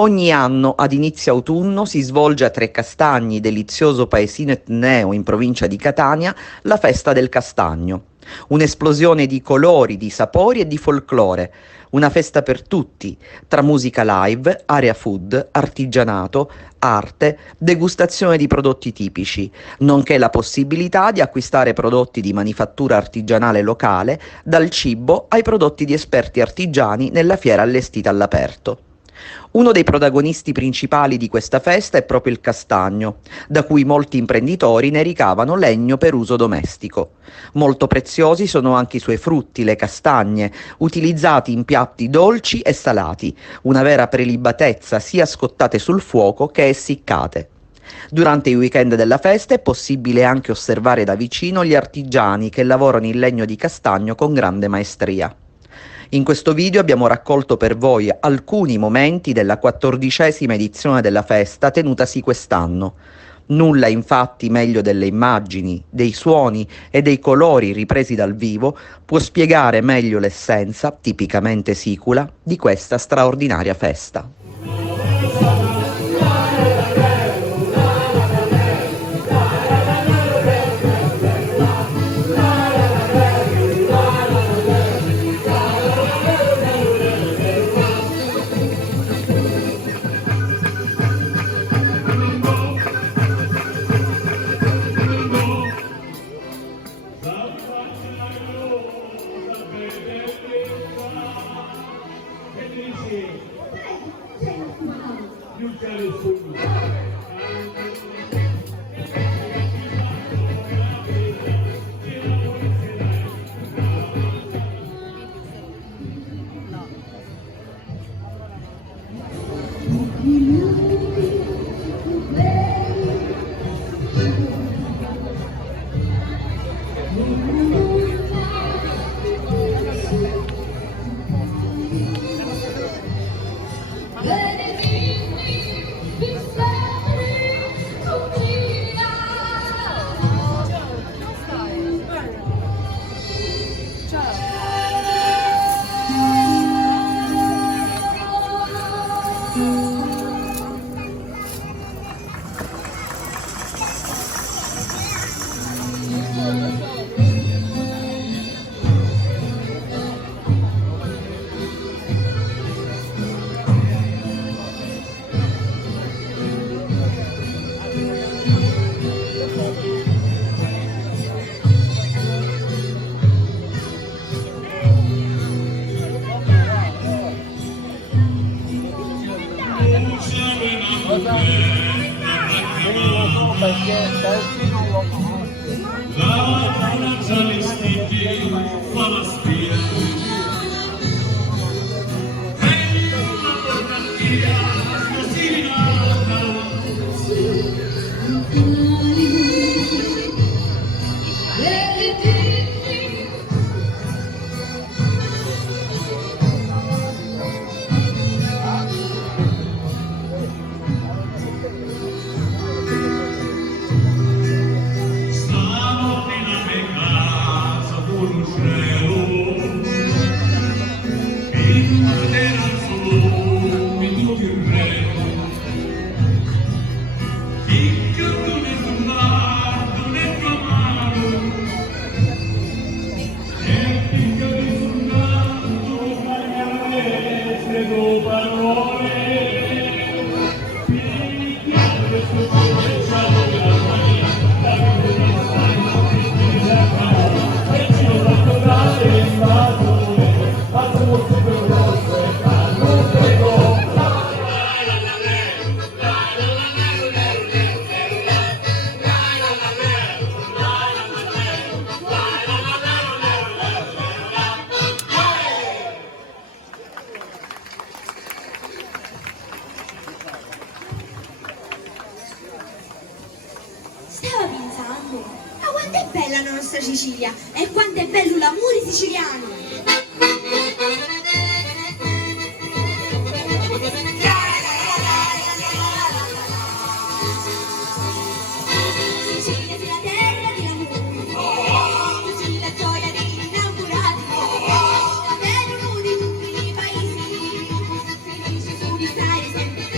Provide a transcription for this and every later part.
Ogni anno ad inizio autunno si svolge a Trecastagni, delizioso paesino etneo in provincia di Catania, la festa del castagno. Un'esplosione di colori, di sapori e di folklore. Una festa per tutti, tra musica live, area food, artigianato, arte, degustazione di prodotti tipici, nonché la possibilità di acquistare prodotti di manifattura artigianale locale, dal cibo ai prodotti di esperti artigiani nella fiera allestita all'aperto. Uno dei protagonisti principali di questa festa è proprio il castagno, da cui molti imprenditori ne ricavano legno per uso domestico. Molto preziosi sono anche i suoi frutti, le castagne, utilizzati in piatti dolci e salati, una vera prelibatezza sia scottate sul fuoco che essiccate. Durante i weekend della festa è possibile anche osservare da vicino gli artigiani che lavorano il legno di castagno con grande maestria. In questo video abbiamo raccolto per voi alcuni momenti della 14ª edizione della festa tenutasi quest'anno. Nulla infatti meglio delle immagini, dei suoni e dei colori ripresi dal vivo può spiegare meglio l'essenza, tipicamente sicula, di questa straordinaria festa. Stavo pensando, ma quanto è bella la nostra Sicilia e quanto è bello l'amore siciliano! Sicilia è la terra dell'amore, così la gioia degli innamorati, davvero uno dei tutti i paesi, felici su di stare sempre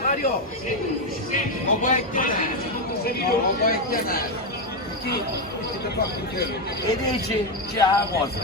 Mario, lo puoi chiamare, lo puoi chiamare, e dici c'è la cosa.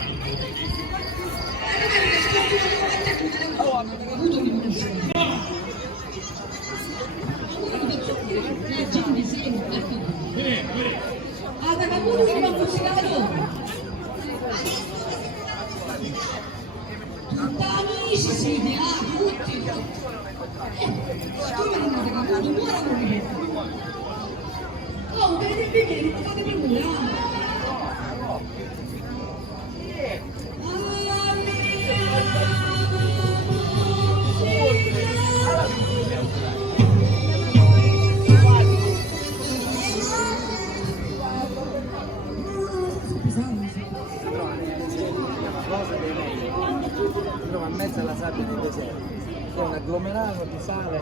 A mezzo alla sabbia del deserto, c'è un agglomerato di sale.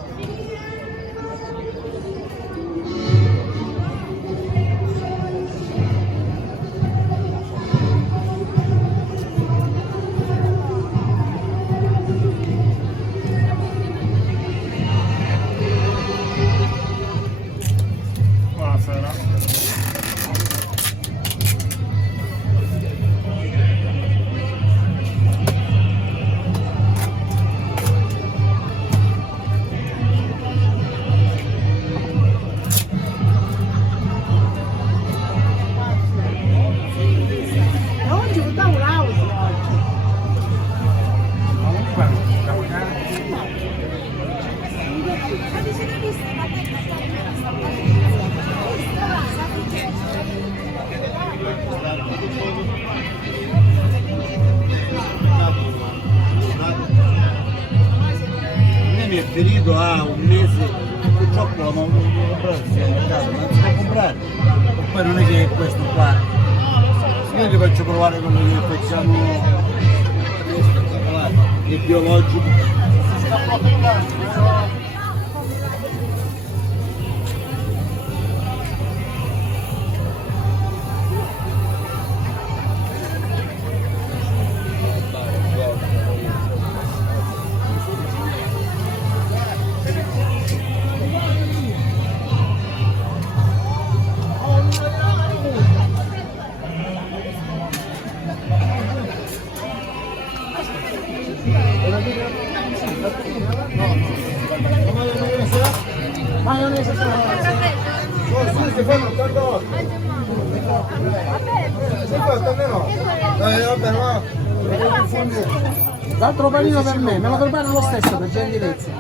Mi è ferito a un mese, purtroppo la mamma non può comprare, si è andato, non si può comprare, e poi non è che è questo qua. Io ti faccio provare quello che facciamo, il biologico. Maionese si fanno 88. Vabbè, va. L'altro panino per me lo preparo lo stesso per gentilezza.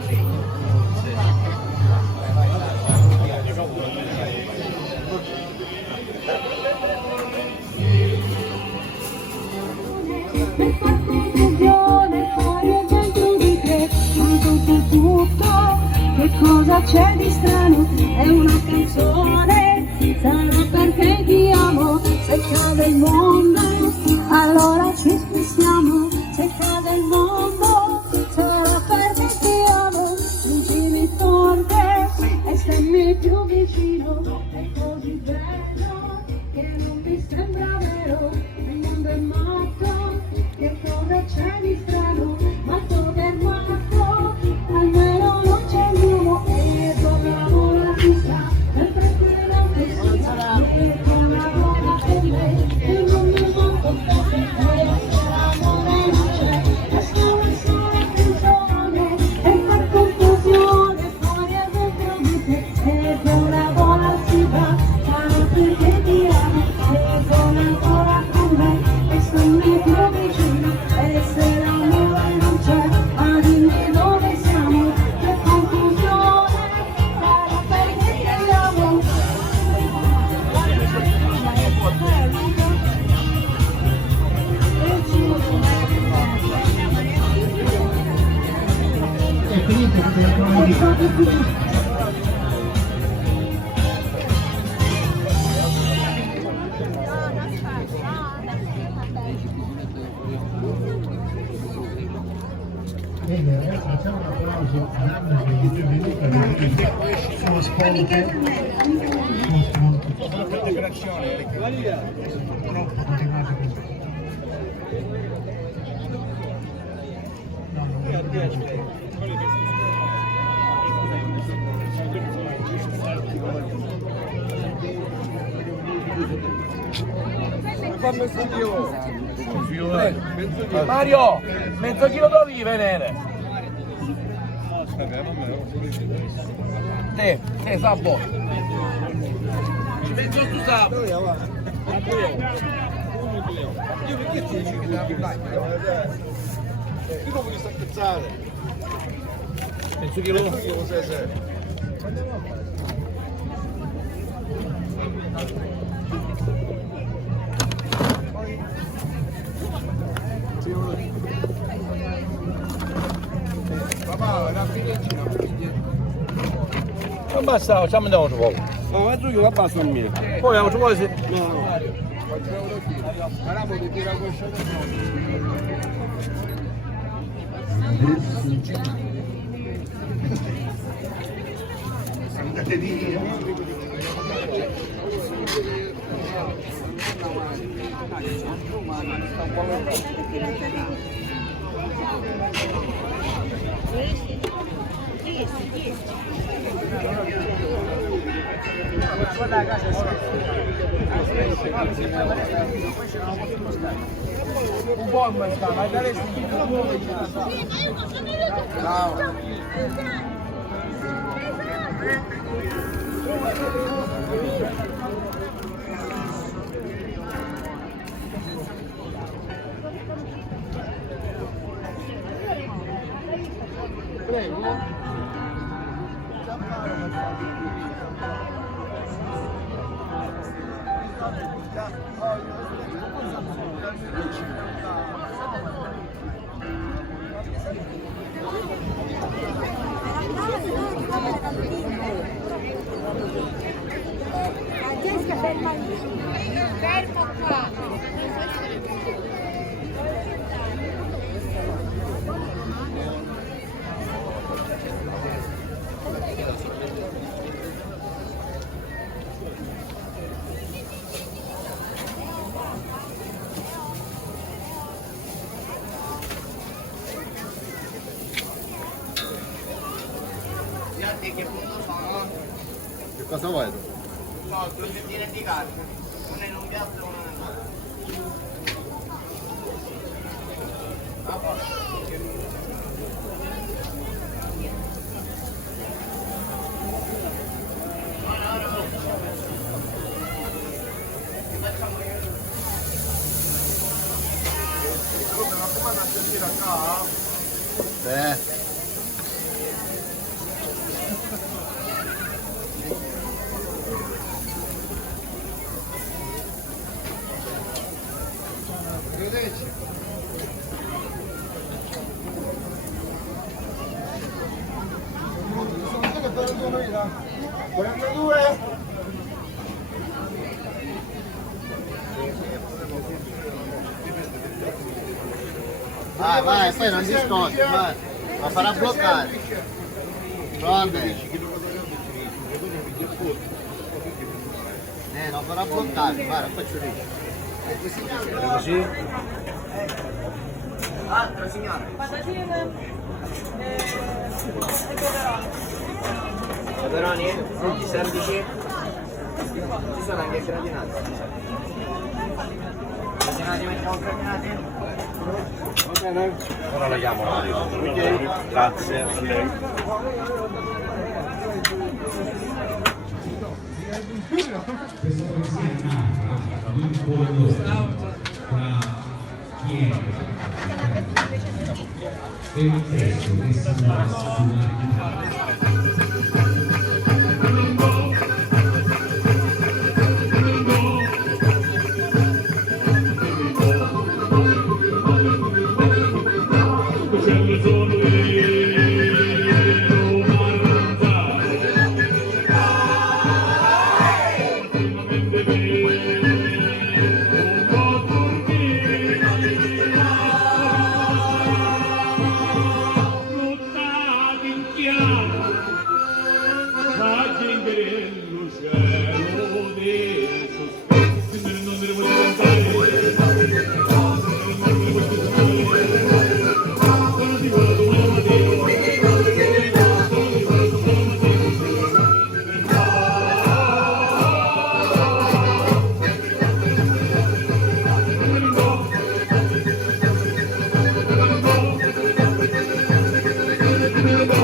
Per far confusione fuori dentro di te, ma tutto, che cosa c'è di strano? È una canzone, sarà perché ti amo, se cade il mondo, allora ci spostiamo, se cade il mondo, sarà perché ti amo, vincimi forte e stammi più vicino, è così bello che non mi sembra vero, il mondo è matto, che cosa c'è di strano, matto per matto, almeno non c'è l'uomo e torniamo la vita, sempre che non ti sia, e torniamo per me, e non mi manco per te, l'amore non c'è, è solo canzone, e fa confusione fuori e dentro di te, e vola si va, sarà perché ti amo, e vola ancora con me, e stammi più vicino, e se l'amore non c'è, ma dimmi dove siamo, che confusione, sarà perché ti amo. Mario, mezzo chilo d'olive venere. Te, sabbo. Ci penso tu sabbo. Io perché ti dici che la dai? Io non voglio stacchezzare. Penso che lo sei. Non basta, facciamo andiamo un po'. No, ma tu che la basta a me. Poi abbiamo quasi. No. Parliamo di tira coscia. Andate via. Un po' come sta, ma da adesso ciao. Prego. Fermo qua. Che cosa vuoi? No, 2 fettine di carne. Una in un piatto e una nell'altro. Vai, vai, poi non ti scocci, vai. Ma farà bloccare. Pronto? Non farà bloccare, guarda, faccio lì. Così? Altra signora. Patatine e peperoni. Peperoni? Frutti semplici? Ci sono anche gratinati. Gratinati, mettiamo gratinati? Va bene? Ora la chiamo. Ok. Grazie a lei. Thank you.